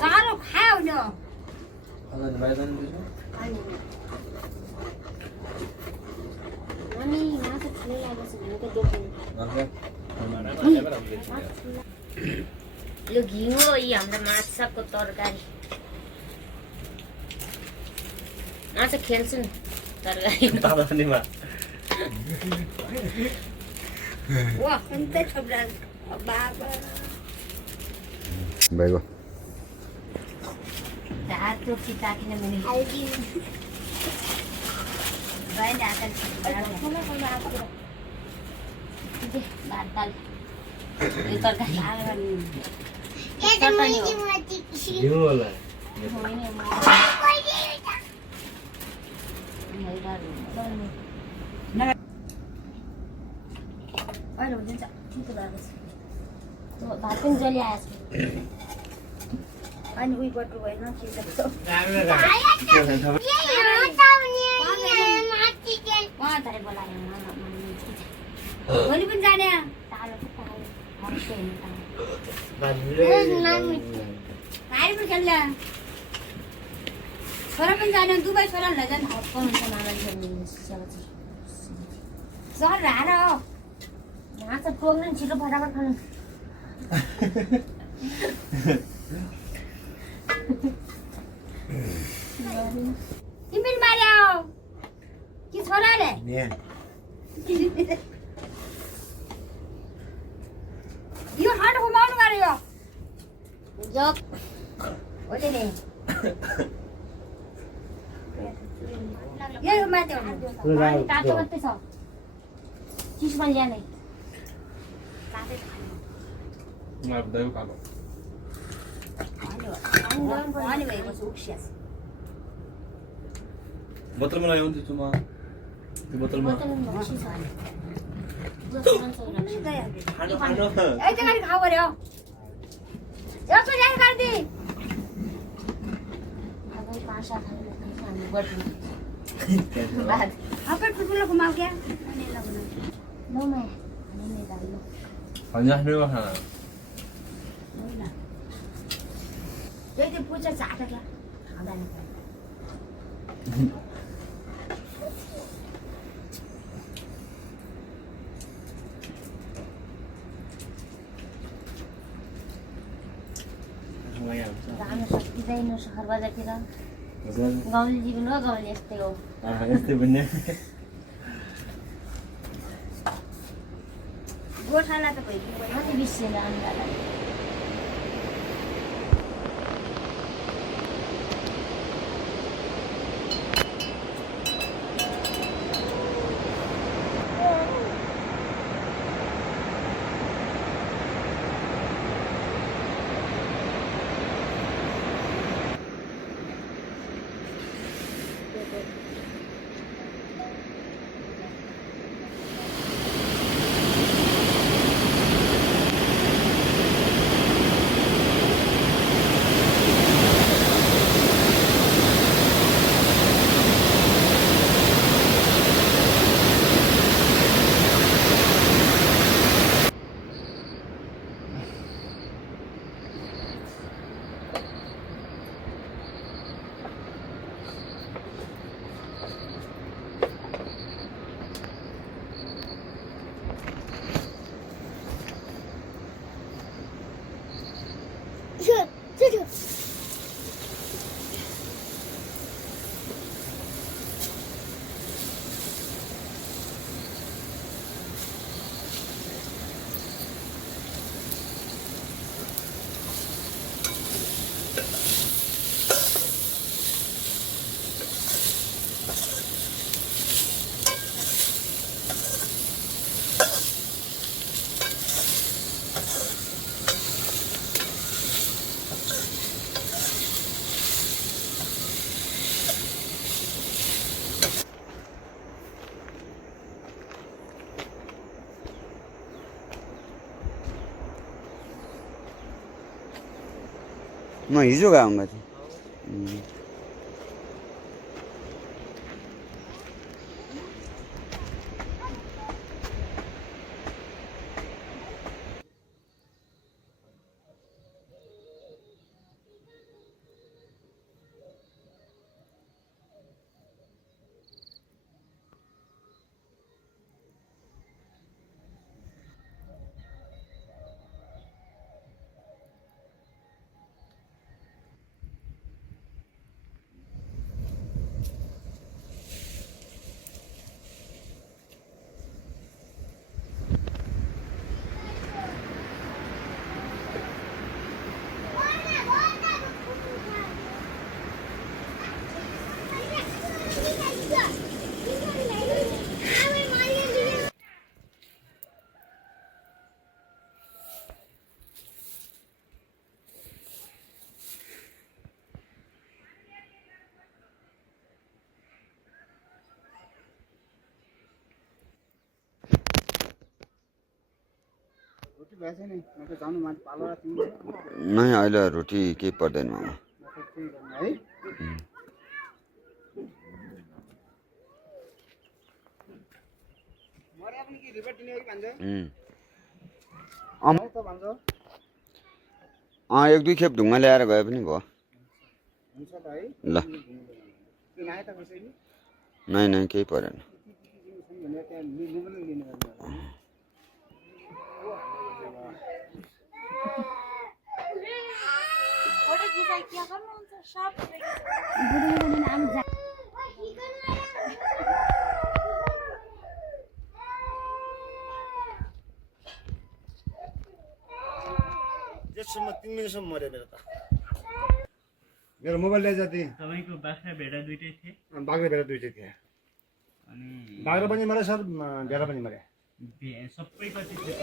चालो खाओ न अगं बाय जाऊन तुझं अनि माछा खाने लागेको छ भने त देख्नु यो घिउ हो यी हाम्रो माछाको तरकारी माछा खेल्छन् तरकारी बाबानीमा वा कुन्ते छोब्रा बाबा बाइगो ढाड टोपी ताकिने मुनि भाइ ढाका भात दाल यो तरकारी घिउ होला अहिले हुन्छ ठिकै भएको छ भात पनि जलिआएछ अनि उही बटु भएन के गर्छ उहाँलाई बोलायो भोलि पनि जाने तालो हर्षै हुनु भाइ पनि खेल्ला छोरा पनि जाने दुवै छोरा लैजाने हुन्छ मामाले सर हार माछा टोक्नु नि छिटो फटाफट खानु तिमी मार्यो कि छोराले यो हाट घुमाउनु गर्यो जग ओले नि यो माथि पानी तातो मात्रै छ चिसमा ल्याने दही कालो पानी भएको छ उक्सियास बोतलमा ल्यायो नि त्यो बोतलमा खानु खानु यता गाडी खाऊ गर्यो यस्तो ल्याइ गर्दी apa ठुलो घुमाउ क्या हन्जा मेरो खाना त्यही पूजा चाटेर खाँदैन जानु सकिँदैन सहर बजारतिर गाउँले जीवन हो गाउँले यस्तै हो यस्तै पनि गोठाला त भइदियो माथि बिर्सिएर अन्दालाई म हिजो गएको थिएँ नै अहिले रोटी केही पर्दैन मामा एक दुई खेप ढुङ्गा ल्याएर गए पनि भयो ल नै नै केही परेन फोटो खिचाइ के गर्नुहुन्छ सब त्यससम्म 3 मिनेटसम्म मर्यो मेरो त मेरो मोबाइल ल्याइ जति तपाईँको बाख्रा भेडा दुइटै थिए बाघ्रा भेडा दुईटै थिए अनि बाघ्रा पनि मरे सर भेडा पनि मरे सबै कति थियो